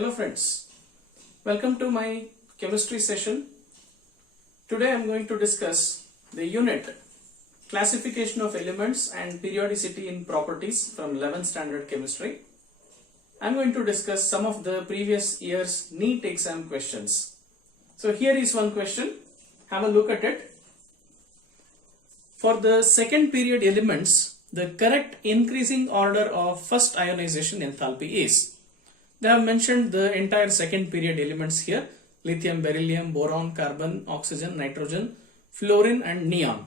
Hello friends, welcome to my chemistry session. Today I am going to discuss the unit classification of elements and periodicity in properties from 11th standard chemistry. I am going to discuss some of the previous year's NEET exam questions. So here is one question, have a look at it. For the second period elements, the correct increasing order of first ionization enthalpy is. They have mentioned the entire second period elements here: lithium, beryllium, boron, carbon, oxygen, nitrogen, fluorine and neon.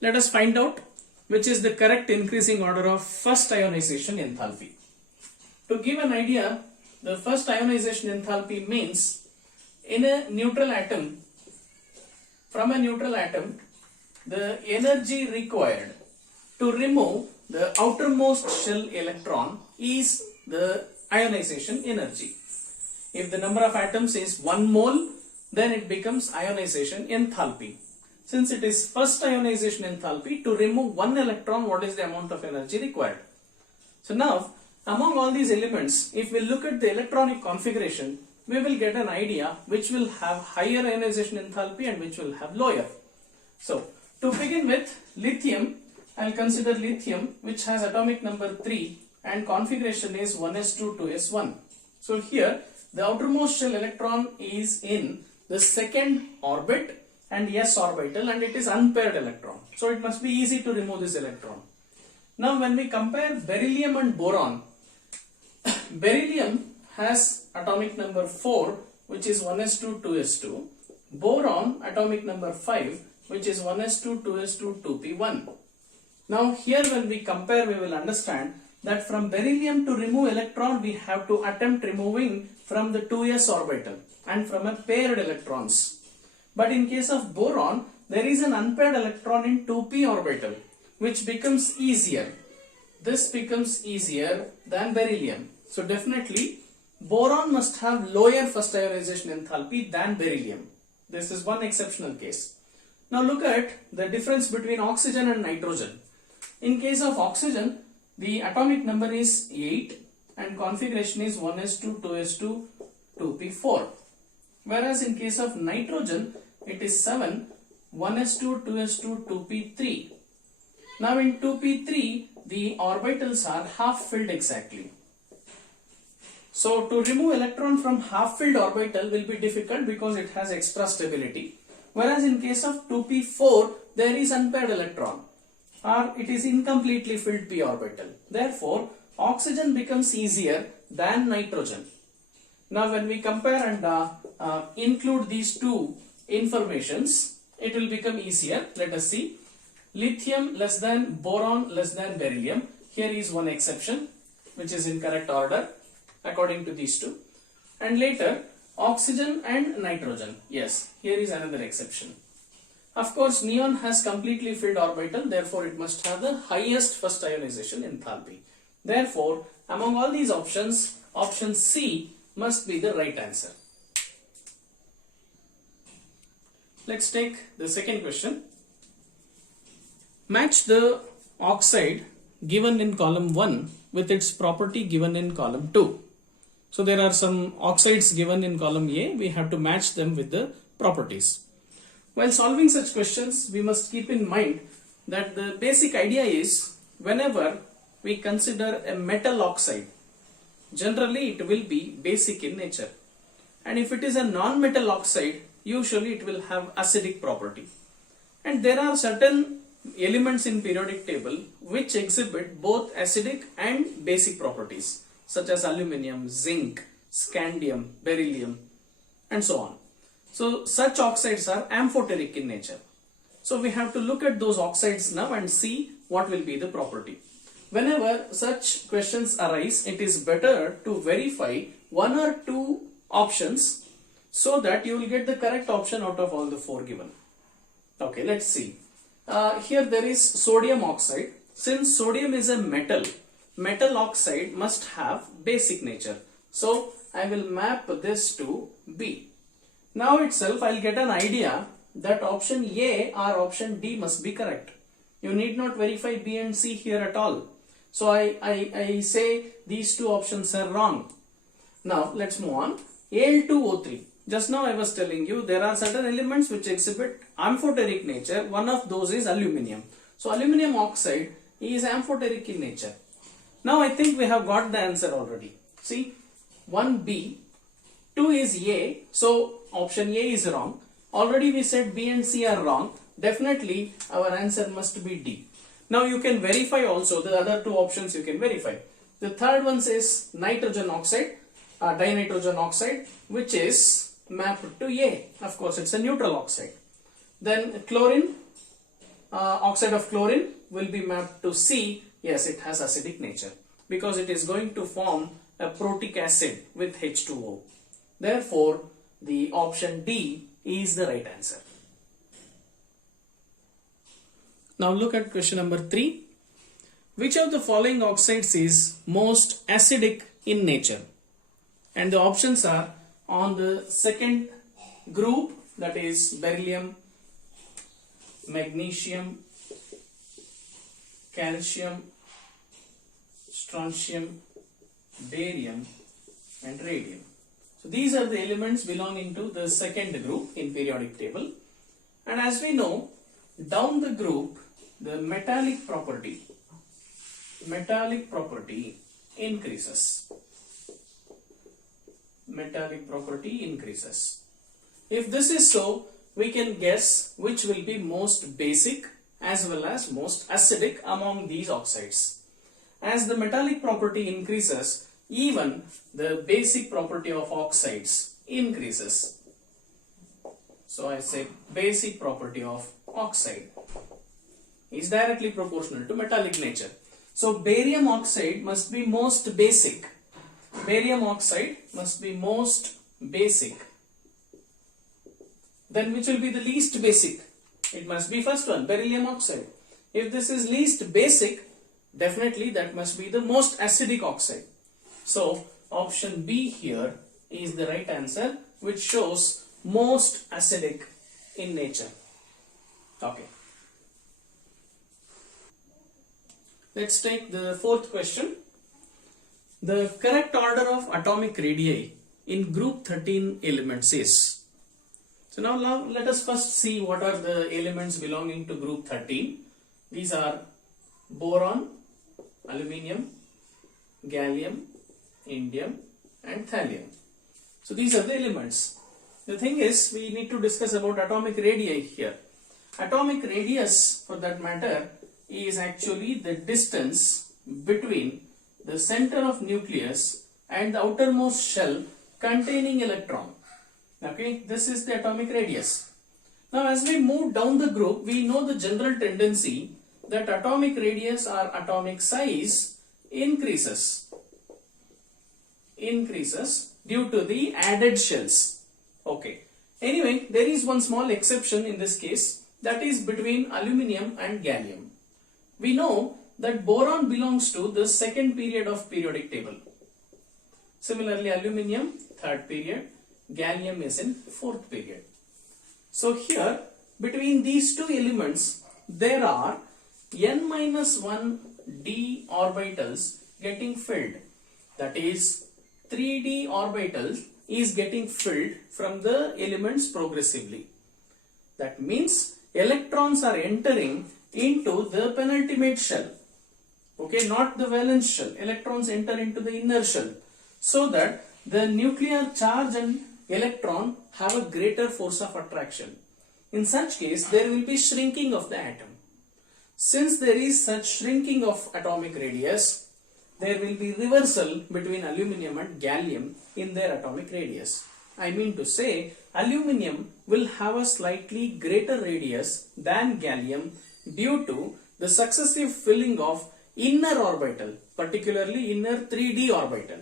Let us find out which is the correct increasing order of first ionization enthalpy. To give an idea, the first ionization enthalpy means in a neutral atom, from a neutral atom, the energy required to remove the outermost shell electron is the ionization energy. If the number of atoms is 1 mole, then it becomes ionization enthalpy. Since it is first ionization enthalpy, to remove 1 electron, what is the amount of energy required? So now, among all these elements, if we look at the electronic configuration, we will get an idea which will have higher ionization enthalpy and which will have lower. So, to begin with, lithium, I will consider lithium which has atomic number 3 and configuration is 1s2 2s1. So here the outermost shell electron is in the second orbit and s orbital and it is unpaired electron. So it must be easy to remove this electron. Now when we compare beryllium and boron, beryllium has atomic number 4 which is 1s2 2s2, boron atomic number 5 which is 1s2 2s2 2p1. Now here when we compare, we will understand that from beryllium to remove electron we have to attempt removing from the 2s orbital and from a paired electrons. But in case of boron, there is an unpaired electron in 2p orbital which becomes easier. This becomes easier than beryllium. So definitely boron must have lower first ionization enthalpy than beryllium. This is one exceptional case. Now look at the difference between oxygen and nitrogen. In case of oxygen, the atomic number is 8 and configuration is 1s2 2s2 2p4. Whereas in case of nitrogen, it is 7 1s2 2s2 2p3. Now in 2p3, the orbitals are half filled exactly. So to remove electron from half filled orbital will be difficult because it has extra stability. Whereas in case of 2p4, there is unpaired electron, or it is incompletely filled p orbital. Therefore, oxygen becomes easier than nitrogen. Now when we compare and include these two informations, it will become easier. Let us see. Lithium less than boron less than beryllium. Here is one exception which is in correct order according to these two. And later, oxygen and nitrogen. Yes, here is another exception. Of course, neon has completely filled orbital, therefore it must have the highest first ionization enthalpy. Therefore, among all these options, option C must be the right answer. Let's take the second question. Match the oxide given in column 1 with its property given in column 2. So there are some oxides given in column A, we have to match them with the properties. While solving such questions, we must keep in mind that the basic idea is whenever we consider a metal oxide, generally it will be basic in nature. And if it is a non-metal oxide, usually it will have acidic property. And there are certain elements in periodic table which exhibit both acidic and basic properties, such as aluminium, zinc, scandium, beryllium, and so on. So such oxides are amphoteric in nature. So we have to look at those oxides now and see what will be the property. Whenever such questions arise, it is better to verify one or two options so that you will get the correct option out of all the 4 given. Okay, let's see. Here there is sodium oxide. Since sodium is a metal, metal oxide must have basic nature. So I will map this to B. Now itself I will get an idea that option A or option D must be correct. You need not verify B and C here at all. So I say these two options are wrong. Now let's move on. Al2O3. Just now I was telling you there are certain elements which exhibit amphoteric nature. One of those is aluminium. So aluminium oxide is amphoteric in nature. Now I think we have got the answer already. See, 1B, 2 is A, so option A is wrong. Already we said B and C are wrong. Definitely our answer must be D. Now you can verify also the other two options you can verify. The third one says nitrogen oxide, dinitrogen oxide, which is mapped to A. Of course it's a neutral oxide. Then chlorine, oxide of chlorine will be mapped to C. Yes, it has acidic nature because it is going to form a protic acid with H2O. Therefore, the option D is the right answer. Now look at question number 3. Which of the following oxides is most acidic in nature? And the options are on the second group, that is beryllium, magnesium, calcium, strontium, barium and radium. So these are the elements belonging to the second group in periodic table. And as we know, down the group, the metallic property increases. Metallic property increases. If this is so, we can guess which will be most basic as well as most acidic among these oxides. As the metallic property increases, even the basic property of oxides increases. So I say basic property of oxide is directly proportional to metallic nature. So barium oxide must be most basic. Barium oxide must be most basic. Then which will be the least basic? It must be first one, beryllium oxide. If this is least basic, definitely that must be the most acidic oxide. So option B here is the right answer, which shows most acidic in nature. Okay. Let's take the fourth question. The correct order of atomic radii in group 13 elements is. So now let us first see what are the elements belonging to group 13. These are boron, aluminium, gallium, indium and thallium. So these are the elements. The thing is, we need to discuss about atomic radii here. Atomic radius, for that matter, is actually the distance between the center of nucleus and the outermost shell containing electron. Okay, this is the atomic radius. Now as we move down the group, we know the general tendency that atomic radius or atomic size increases due to the added shells. Okay. Anyway, there is one small exception in this case, that is between aluminium and gallium. We know that boron belongs to the second period of periodic table. Similarly, aluminium, third period, gallium is in fourth period. So here, between these two elements, there are n-1 d orbitals getting filled. That is, 3d orbitals is getting filled from the elements progressively. That means electrons are entering into the penultimate shell. Okay, not the valence shell. Electrons enter into the inner shell, so that the nuclear charge and electron have a greater force of attraction. In such case, there will be shrinking of the atom. Since there is such shrinking of atomic radius, there will be reversal between aluminium and gallium in their atomic radius. I mean to say, aluminium will have a slightly greater radius than gallium due to the successive filling of inner orbital, particularly inner 3d orbital.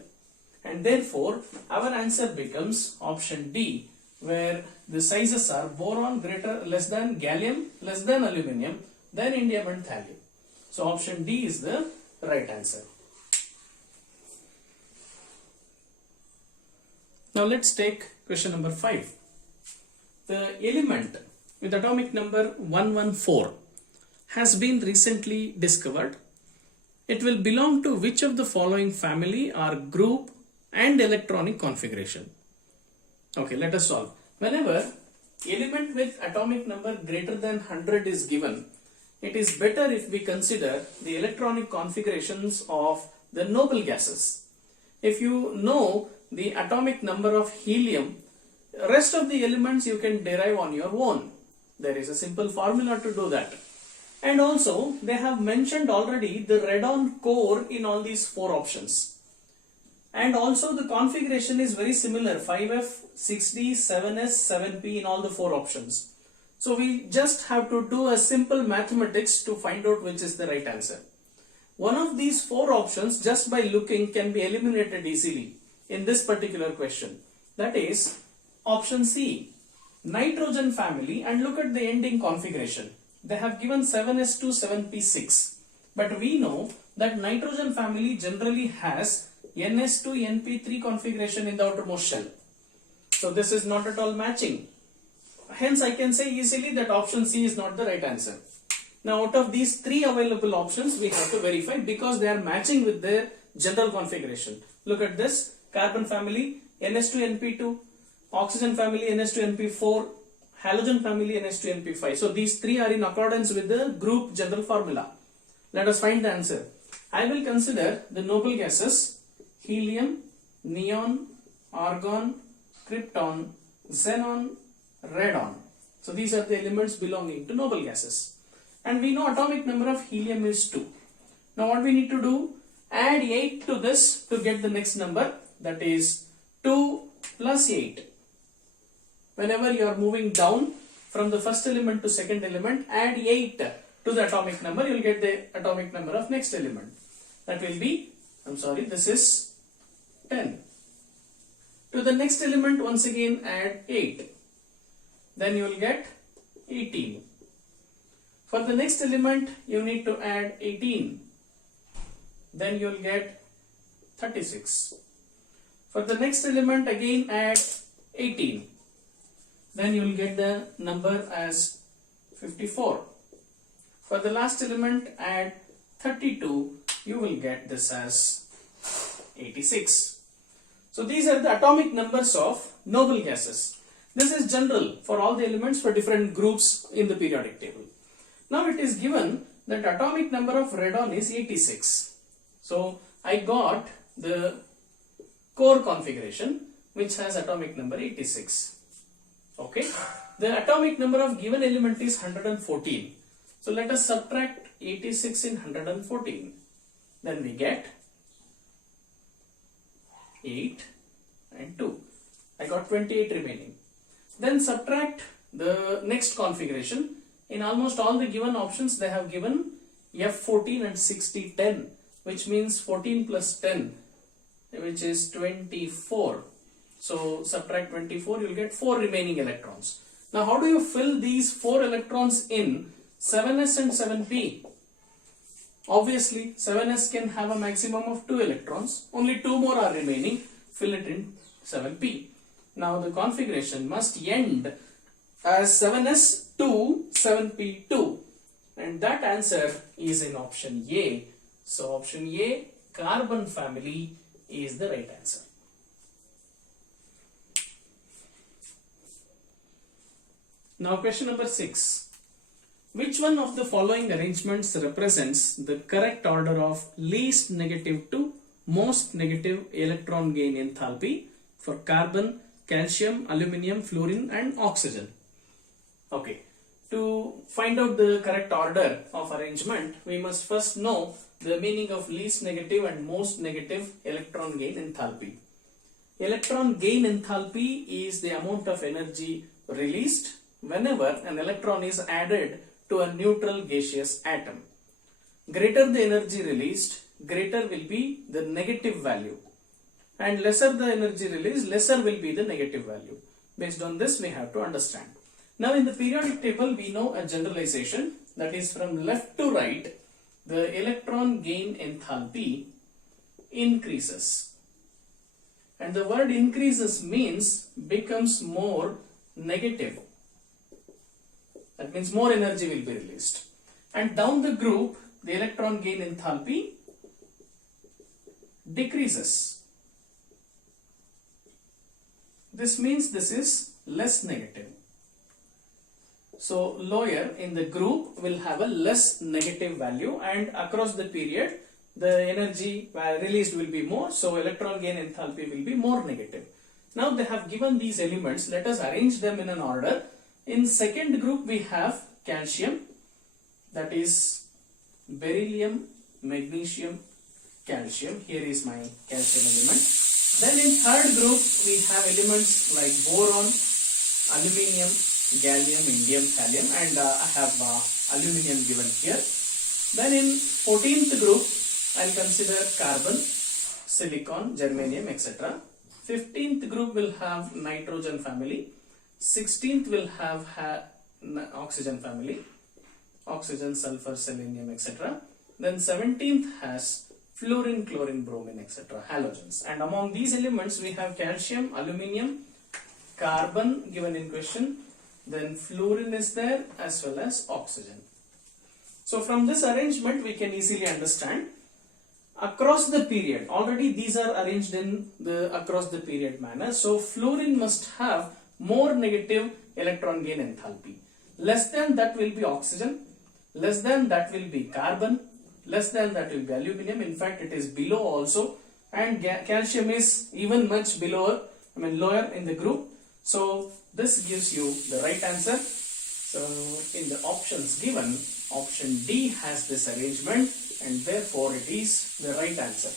And therefore, our answer becomes option D, where the sizes are boron less than gallium, less than aluminium, then indium and thallium. So option D is the right answer. Now let's take question number 5. The element with atomic number 114 has been recently discovered. It will belong to which of the following family or group and electronic configuration. Okay, let us solve. Whenever element with atomic number greater than 100 is given, it is better if we consider the electronic configurations of the noble gases. If you know the atomic number of helium, rest of the elements you can derive on your own. There is a simple formula to do that. And also they have mentioned already the radon core in all these four options. And also the configuration is very similar, 5F, 6D, 7S, 7P in all the four options. So we just have to do a simple mathematics to find out which is the right answer. One of these four options just by looking can be eliminated easily in this particular question. That is option C, nitrogen family, and look at the ending configuration. They have given 7s2, 7p6. But we know that nitrogen family generally has ns2, np3 configuration in the outermost shell. So this is not at all matching. Hence I can say easily that option C is not the right answer. Now out of these three available options we have to verify because they are matching with their general configuration. Look at this, carbon family ns2, np2, oxygen family ns2, np4, halogen family ns2, np5. So these three are in accordance with the group general formula. Let us find the answer. I will consider the noble gases helium, neon, argon, krypton, xenon, radon. So these are the elements belonging to noble gases. And we know atomic number of helium is 2. Now what we need to do? Add 8 to this to get the next number, that is 2 plus 8. Whenever you are moving down from the first element to second element, add 8 to the atomic number, you will get the atomic number of next element. That will be, this is 10. To the next element once again add 8. Then you will get 18. For the next element you need to add 18. Then you will get 36. For the next element again add 18. Then you will get the number as 54. For the last element add 32. You will get this as 86. So these are the atomic numbers of noble gases. This is general for all the elements for different groups in the periodic table. Now it is given that atomic number of radon is 86. So I got the core configuration which has atomic number 86. Okay. The atomic number of given element is 114. So let us subtract 86 in 114. Then we get 8 and 2. I got 28 remaining. Then subtract the next configuration. In almost all the given options they have given F14 and 6010, which means 14 plus 10, which is 24. So subtract 24, you will get 4 remaining electrons. Now how do you fill these 4 electrons in 7s and 7p? Obviously 7s can have a maximum of 2 electrons, only 2 more are remaining, fill it in 7p. Now the configuration must end as 7s2, 7p2, and that answer is in option A. So option A, carbon family, is the right answer. Now question number 6. Which one of the following arrangements represents the correct order of least negative to most negative electron gain enthalpy for carbon, calcium, aluminium, fluorine and oxygen? Okay, to find out the correct order of arrangement, we must first know the meaning of least negative and most negative electron gain enthalpy. Electron gain enthalpy is the amount of energy released whenever an electron is added to a neutral gaseous atom. Greater the energy released, greater will be the negative value, and lesser the energy released, lesser will be the negative value. Based on this we have to understand. Now in the periodic table we know a generalization, that is from left to right the electron gain enthalpy increases, and the word increases means becomes more negative. That means more energy will be released. And down the group, the electron gain enthalpy decreases. This means this is less negative. So lower in the group will have a less negative value, and across the period the energy released will be more, so electron gain enthalpy will be more negative. Now they have given these elements, let us arrange them in an order. In second group we have calcium, that is beryllium, magnesium, calcium. Here is my calcium element. Then in third group we have elements like boron, aluminium, gallium, indium, thallium, and I have aluminium given here. Then in 14th group I will consider carbon, silicon, germanium, etc. 15th group will have nitrogen family. 16th will have oxygen family, oxygen, sulfur, selenium, etc. Then 17th has fluorine, chlorine, bromine, etc. halogens. And among these elements we have calcium, aluminium, carbon given in question, then fluorine is there as well as oxygen. So from this arrangement we can easily understand across the period, already these are arranged in the across the period manner, so fluorine must have more negative electron gain enthalpy. Less than that will be oxygen, less than that will be carbon, less than that will be aluminium. In fact it is below also, and calcium is even much below, lower in the group. So this gives you the right answer. So in the options given, option D has this arrangement, and therefore it is the right answer.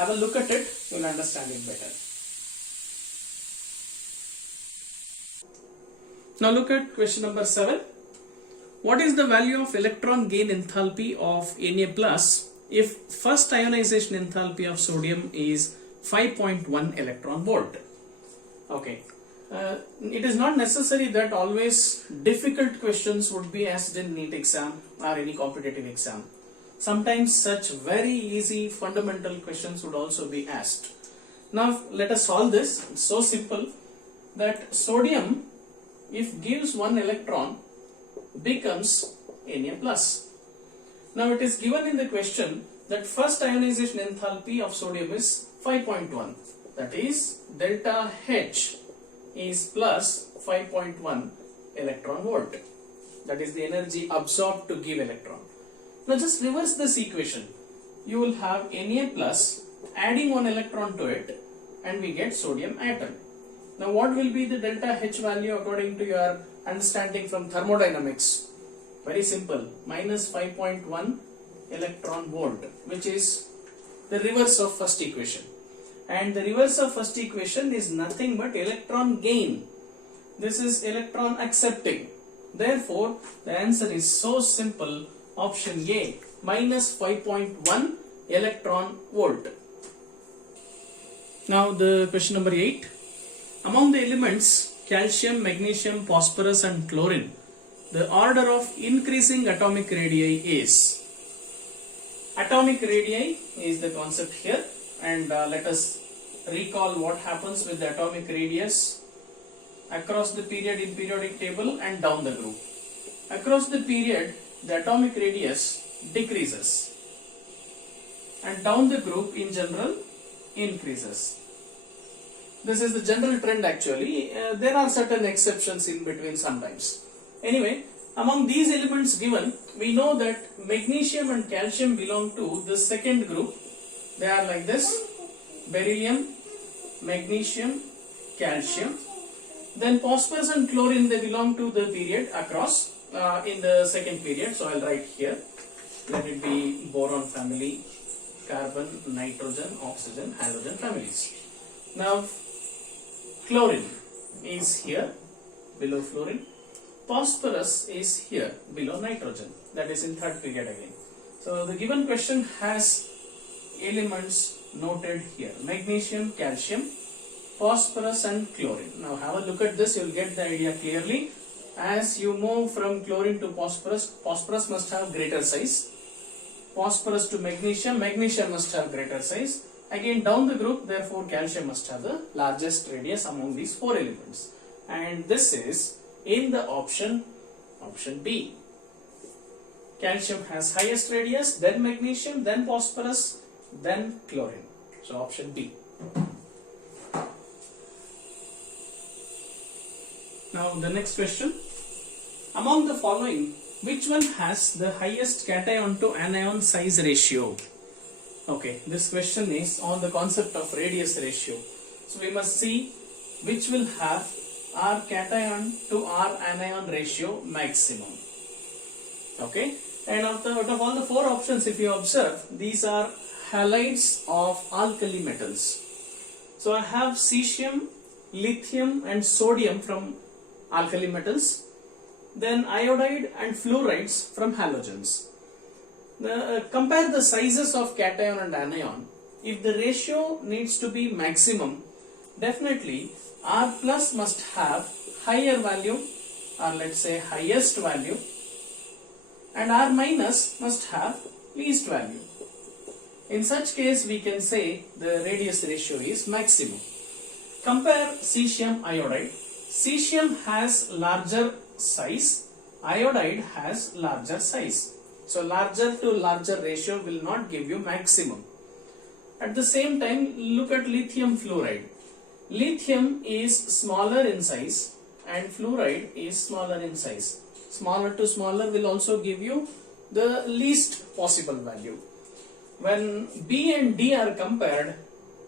Have a look at it, you will understand it better. Now look at question number 7. What is the value of electron gain enthalpy of Na plus if first ionization enthalpy of sodium is 5.1 electron volt? Okay. It is not necessary that always difficult questions would be asked in NEET exam or any competitive exam. Sometimes such very easy fundamental questions would also be asked. Now let us solve this. It's so simple that sodium, if gives one electron, becomes Na plus. Now it is given in the question that first ionization enthalpy of sodium is 5.1, that is delta H is plus 5.1 electron volt. That is the energy absorbed to give electron. Now just reverse this equation. You will have Na plus, adding one electron to it, and we get sodium atom. Now what will be the delta H value according to your understanding from thermodynamics? Very simple, minus 5.1 electron volt, which is the reverse of first equation. And the reverse of first equation is nothing but electron gain. This is electron accepting. Therefore, the answer is so simple, option A, minus 5.1 electron volt. Now the question number 8. Among the elements calcium, magnesium, phosphorus and chlorine, the order of increasing atomic radii is. Atomic radii is the concept here, and let us recall what happens with the atomic radius across the period in periodic table and down the group. Across the period the atomic radius decreases, and down the group in general increases. This is the general trend actually. There are certain exceptions in between sometimes. Anyway, among these elements given, we know that magnesium and calcium belong to the second group. They are like this: beryllium, magnesium, calcium. Then phosphorus and chlorine, they belong to the period across in the second period. So I will write here, let it be boron family, carbon, nitrogen, oxygen, halogen families. Now chlorine is here below fluorine, phosphorus is here below nitrogen, that is in third period again. So the given question has elements noted here: magnesium, calcium, phosphorus and chlorine. Now have a look at this, you will get the idea clearly. As you move from chlorine to phosphorus, phosphorus must have greater size. Phosphorus to magnesium, magnesium must have greater size. Again down the group, therefore calcium must have the largest radius among these four elements. And this is in the option B. Calcium has highest radius, then magnesium, then phosphorus, then chlorine. So option B. Now the next question. Among the following, which one has the highest cation to anion size ratio? Okay, this question is on the concept of radius ratio. So we must see which will have R cation to R anion ratio maximum. Okay, and out of all the four options, if you observe, these are halides of alkali metals. So I have cesium, lithium and sodium from alkali metals, then iodide and fluorides from halogens. Compare the sizes of cation and anion. If the ratio needs to be maximum, definitely R plus must have higher value, or let's say highest value, and R minus must have least value. In such case, we can say the radius ratio is maximum. Compare cesium iodide. Cesium has larger size, iodide has larger size. So larger to larger ratio will not give you maximum. At the same time, look at lithium fluoride. Lithium is smaller in size and fluoride is smaller in size. Smaller to smaller will also give you the least possible value. When B and D are compared,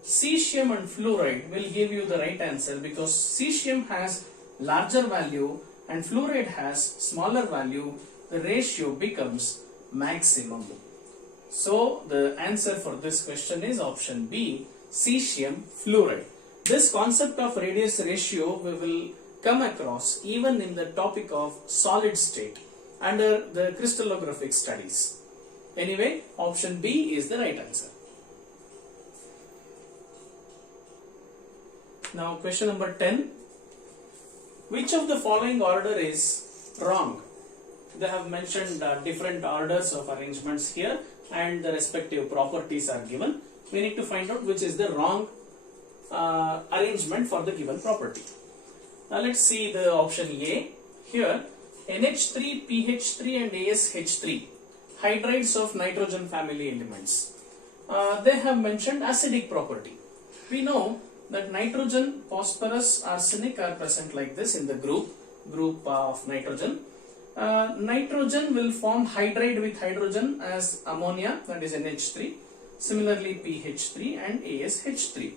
cesium and fluoride will give you the right answer, because cesium has larger value and fluoride has smaller value. The ratio becomes maximum. So the answer for this question is option B, cesium fluoride. This concept of radius ratio we will come across even in the topic of solid state under the crystallographic studies. Anyway, option B is the right answer. Now question number 10. Which of the following order is wrong? They have mentioned different orders of arrangements here and the respective properties are given. We need to find out which is the wrong arrangement for the given property. Now let's see the option A. Here NH3, PH3 and ASH3, hydrides of nitrogen family elements. They have mentioned acidic property. We know that nitrogen, phosphorus, arsenic are present like this in the group of nitrogen. Nitrogen will form hydride with hydrogen as ammonia, that is NH3. Similarly PH3 and ASH3.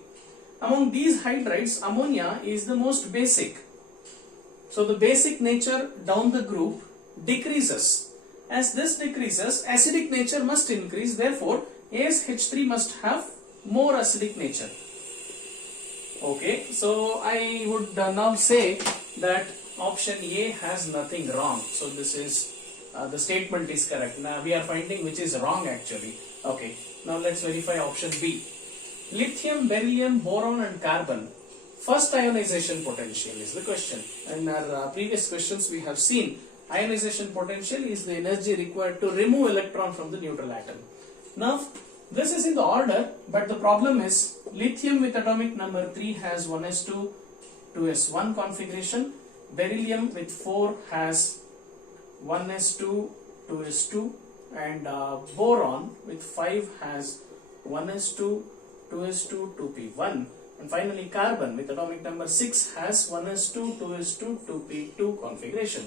Among these hydrides, ammonia is the most basic. So the basic nature down the group decreases. As this decreases, acidic nature must increase. Therefore, ASH3 must have more acidic nature. Okay, so I would now say that option A has nothing wrong. So this is the statement is correct. Now we are finding which is wrong actually. Okay, now let's verify option B. Lithium, beryllium, boron and carbon. First ionization potential is the question. In our previous questions we have seen ionization potential is the energy required to remove electron from the neutral atom. Now this is in the order, but the problem is lithium with atomic number 3 has 1s2, 2s1 configuration. Beryllium with 4 has 1s2, 2s2 and boron with 5 has 1s2, 2s2, 2p1 and finally carbon with atomic number 6 has 1s2, 2s2, 2p2 configuration.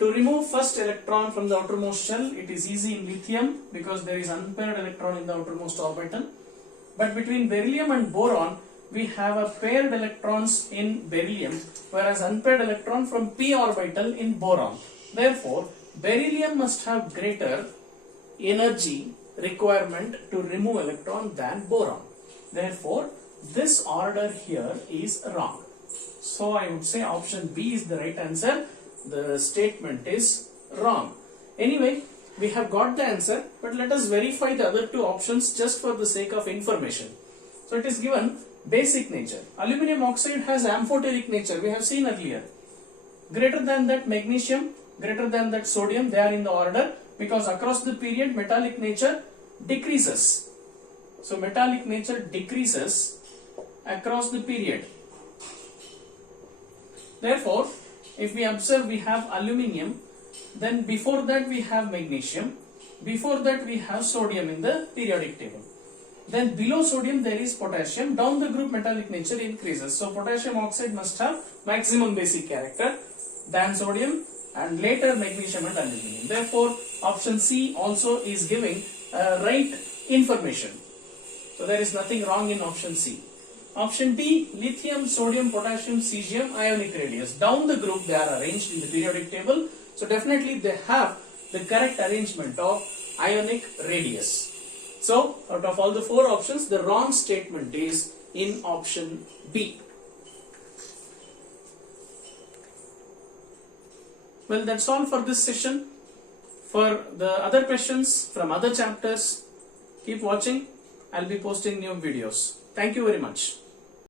To remove first electron from the outermost shell, it is easy in lithium because there is unpaired electron in the outermost orbital. But between beryllium and boron, we have a paired electrons in beryllium, whereas unpaired electron from p orbital in boron. Therefore, beryllium must have greater energy requirement to remove electron than boron. Therefore, this order here is wrong. So I would say option B is the right answer. The statement is wrong. Anyway, we have got the answer, but let us verify the other two options just for the sake of information. So it is given basic nature. Aluminum oxide has amphoteric nature, we have seen earlier. Greater than that magnesium, greater than that sodium, they are in the order because across the period metallic nature decreases. So metallic nature decreases across the period. Therefore, if we observe, we have aluminium, then before that we have magnesium, before that we have sodium in the periodic table. Then below sodium there is potassium. Down the group metallic nature increases. So potassium oxide must have maximum basic character than sodium, and later magnesium and aluminum. Therefore, option C also is giving right information. So there is nothing wrong in option C. Option D, lithium, sodium, potassium, cesium, ionic radius. Down the group they are arranged in the periodic table. So definitely they have the correct arrangement of ionic radius. So out of all the four options, the wrong statement is in option B. Well, that's all for this session. For the other questions from other chapters, keep watching. I'll be posting new videos. Thank you very much.